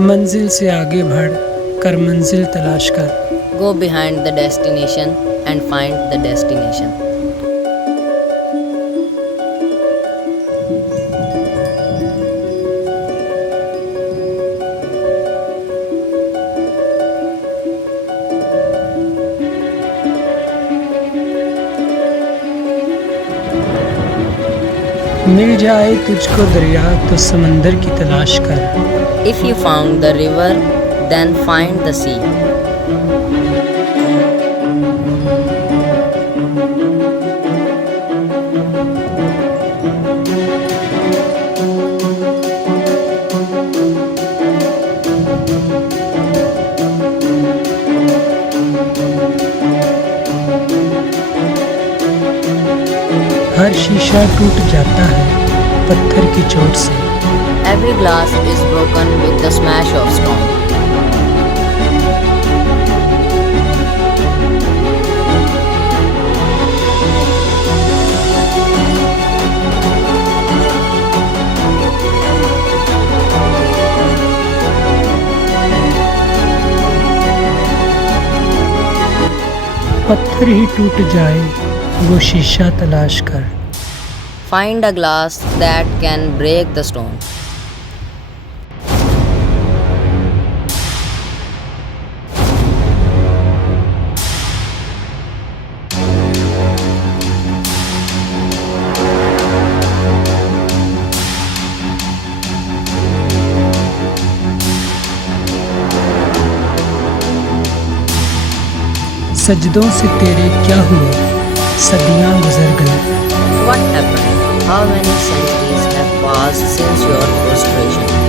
मंजिल से आगे बढ़ कर मंजिल तलाश कर। Go behind the destination and find the destination. मिल जाए तुझको दरिया तो समंदर की तलाश कर। If you found the river, then find the sea. हर शीशा टूट जाता है पत्थर की चोट से। Every glass is broken with the smash of stone. पत्थर ही टूट जाए वो शीशा तलाश कर। Find a glass that can break the stone. सजदों से तेरे क्या हुआ, सदियां गुजर गई। What happened? How many centuries have passed since your prostration?